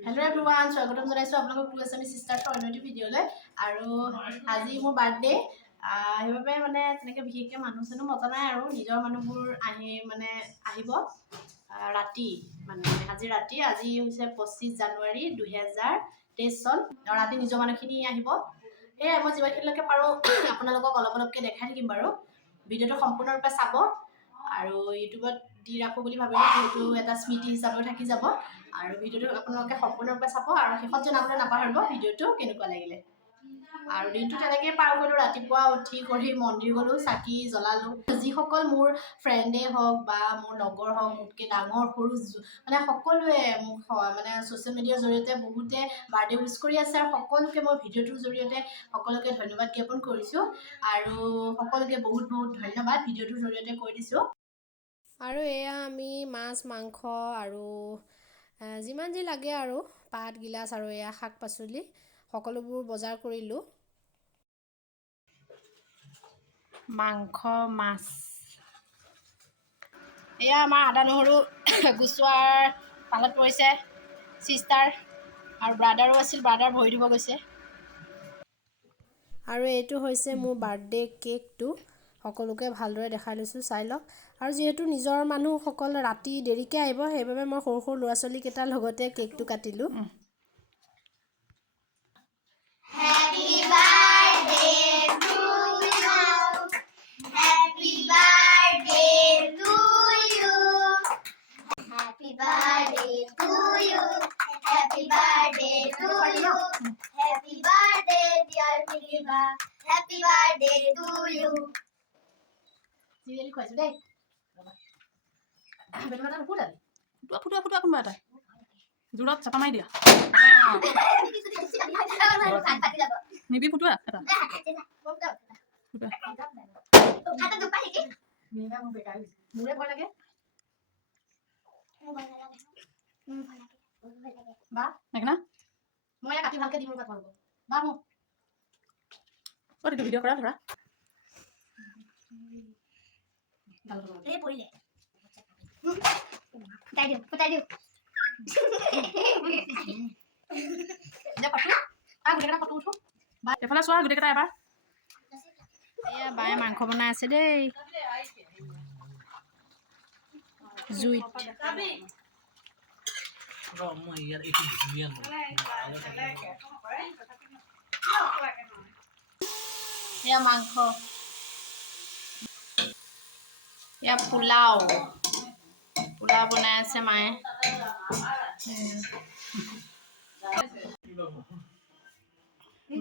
Hello everyone, স্বাগতম জনাইছো আপোনালোকক কুৱেছামি সিস্টাৰ অন্যটি ভিডিঅ'লৈ আৰু আজি মোৰ বাৰ্থডে সেইবাবে মানে তেনেকৈ বিশেষকৈ মানুহ চানুহ মতা নাই আৰু নিজৰ মানুহবোৰ আহিব ৰাতি মানে আজি হৈছে 25 জানুৱাৰী 2023 চন ৰাতি নিজৰ মানুহখিনি আহিব এই মই যিমানখিনিলৈকে পাৰোঁ আপোনালোকক অলপকৈ দেখাই থাকিম বাৰু ভিডিঅ'টো সম্পূৰ্ণৰূপে চাব আৰু ইউটিউবত দি ৰাখোঁ বুলি ভাবিলোঁ যিহেতু এটা স্মৃতি হিচাপে থাকি যাব আৰু ভিডিঅ'টো আপোনালোকে সম্পূৰ্ণৰূপে চাব আৰু শেষত জনাবলৈ নাপাহৰিব ভিডিঅ'টো কেনেকুৱা লাগিলে আৰু দিনটো তেনেকৈ পাৰ কৰিলোঁ ৰাতিপুৱা উঠি কৰি মন্দিৰ গ'লোঁ চাকি জ্বলালোঁ যিসকল মোৰ ফ্ৰেণ্ডে হওক বা মোৰ লগৰ হওক মোতকৈ ডাঙৰ সৰু মানে সকলোৱে মোক মানে ছ'চিয়েল মিডিয়াৰ জৰিয়তে বহুতে বাৰ্থডে উইচ কৰি আছে আৰু সকলোকে মই ভিডিঅ'টোৰ জৰিয়তে সকলোকে ধন্যবাদ জ্ঞাপন কৰিছোঁ আৰু সকলোকে বহুত বহুত ধন্যবাদ ভিডিঅ'টোৰ জৰিয়তে কৈ দিছোঁ আৰু এয়া আমি মাছ মাংস আৰু যিমান যি লাগে আৰু পাত গিলাচ আৰু এয়া শাক পাচলি সকলোবোৰ বজাৰ কৰিলোঁ মাংস মাছ এয়া আমাৰ আদা নহৰু গুচোৱাৰ পালত পৰিছে চিষ্টাৰ আৰু ব্ৰাদাৰো আছিল ব্ৰাদাৰ ভৰি দিব গৈছে আৰু এইটো হৈছে মোৰ বাৰ্থডে কেকটো সকলোকে ভালদৰে দেখাই লৈছোঁ চাই লওক আৰু যিহেতু নিজৰ মানুহসকল ৰাতি দেৰিকৈ আহিব সেইবাবে মই সৰু সৰু ল'ৰা ছোৱালীকেইটাৰ লগতে কেকটো কাটিলোঁ Happy birthday, dear Miliba. Happy birthday to you. Serial kuasa deh. Bagaimana aku dah? Futu aku mbak. Jurat siapa main dia? Nibi futu ya? Kata. Kata jumpa lagi. Mira mau bekai. Mulai boleh lagi? Ba? Nak na? Mau ya kaki halka di mulut aku. Ba mau? Oh di video kerja lah. Ini boleh. Putar dia. Dia patu? Aku dengar patu tu. Ba, Efala soal gede kita apa? ya bae মাংস বনাই আছে দেই জুইত ya মাংস ya pulao বনাই আছে মায়ে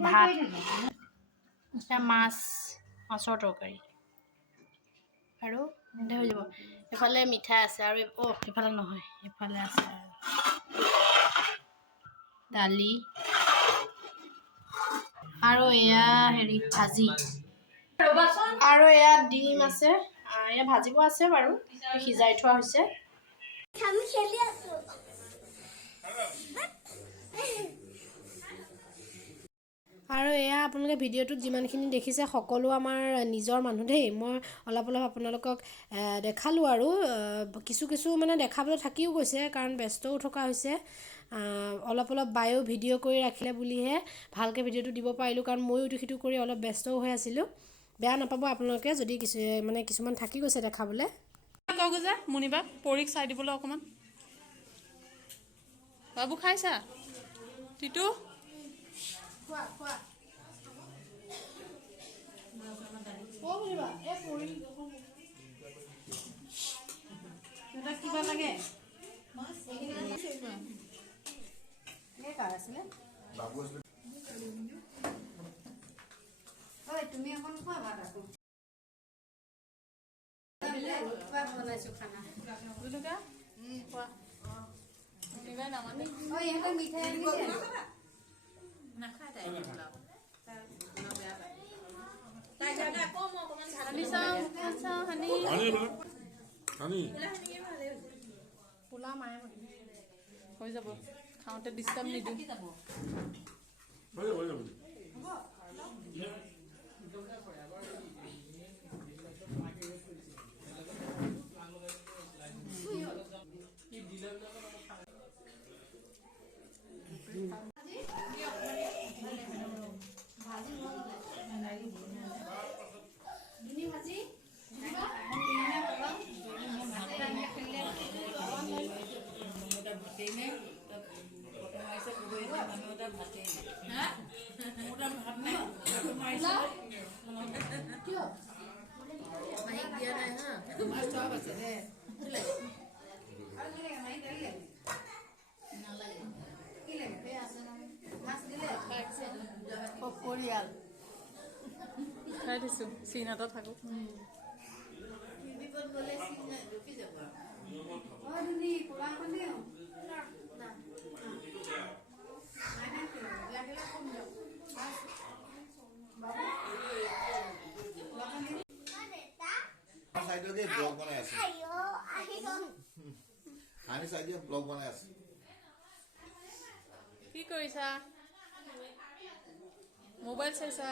ভাত এটা মাছৰ তৰকাৰী আৰু এনে হৈ যাব এফালে মিঠাই আছে আৰু এফালে নহয় এফালে আছে দালি আৰু এয়া হেৰি ভাজি আৰু এয়া ডিম আছে এয়া ভাজিব আছে বাৰু সিজাই থোৱা হৈছে আমি খেলি আছো আৰু এয়া আপোনালোকে ভিডিঅ'টোত যিমানখিনি দেখিছে সকলো আমাৰ নিজৰ মানুহ দেই মই অলপ আপোনালোকক দেখালোঁ আৰু কিছু মানে দেখাবলৈ থাকিও গৈছে কাৰণ ব্যস্তও থকা হৈছে অলপ বায়ো ভিডিঅ' কৰি ৰাখিলে বুলিহে ভালকৈ ভিডিঅ'টো দিব পাৰিলোঁ কাৰণ ময়ো ইটো সিটো কৰি অলপ ব্যস্তও হৈ আছিলোঁ বেয়া নাপাব আপোনালোকে যদি কিছুমান থাকি গৈছে দেখাবলৈ কওঁ যে মুনিবা পৰীক চাই দিবলৈ অকণমান বাবু খাইছা তিতু খোৱা কিবা লাগে তুমি অকণ খোৱা ভাত আকৌ বনাইছো খানা খোৱা মুনিবাই নামানে ইহঁতে মিঠাই নাখায় তাই পোলা মায়ে হৈ যাব খাওঁতে ডিষ্টাৰ্ব নিদিওঁ পৰিয়াল খাই দিছোঁ চিন এটা থাকোঁ ব্লগ বনাই আছে আইও আহিব আমি চাই দিয়া ব্লগ বনাই আছে কি কৰিছা মোবাইল চাইছা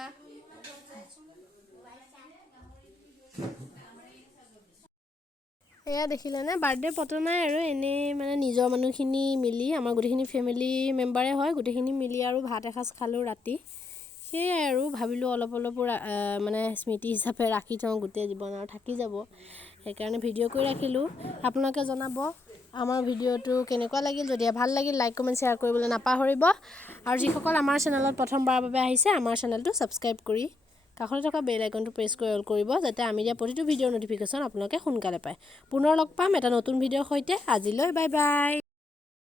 এয়া দেখিলেনে বাৰ্থডে পতা নাই আৰু এনেই মানে নিজৰ মানুহখিনি মিলি আমাৰ গোটেইখিনি ফেমিলি মেম্বাৰে হয় গোটেইখিনি মিলি আৰু ভাত এসাঁজ খালোঁ ৰাতি সেয়াই আৰু ভাবিলোঁ অলপ মানে স্মৃতি হিচাপে ৰাখি থওঁ গোটেই জীৱন আৰু থাকি যাব সেইকাৰণে ভিডিঅ' কৰি ৰাখিলোঁ আপোনালোকে জনাব আমাৰ ভিডিঅ'টো কেনেকুৱা লাগিল যদি ভাল লাগিল লাইক কমেণ্ট শ্বেয়াৰ কৰিবলৈ নাপাহৰিব আৰু যিসকল আমাৰ চেনেলত প্ৰথমবাৰৰ বাবে আহিছে আমাৰ চেনেলটো ছাবস্ক্ৰাইব কৰি কাষতে থকা বেল আইকনটো প্ৰেছ কৰি অল কৰিব যাতে আমি দিয়া প্ৰতিটো ভিডিঅ'ৰ ন'টিফিকেশ্যন আপোনালোকে সোনকালে পায় পুনৰ লগ পাম এটা নতুন ভিডিঅ'ৰ সৈতে আজিলৈ বাই বাই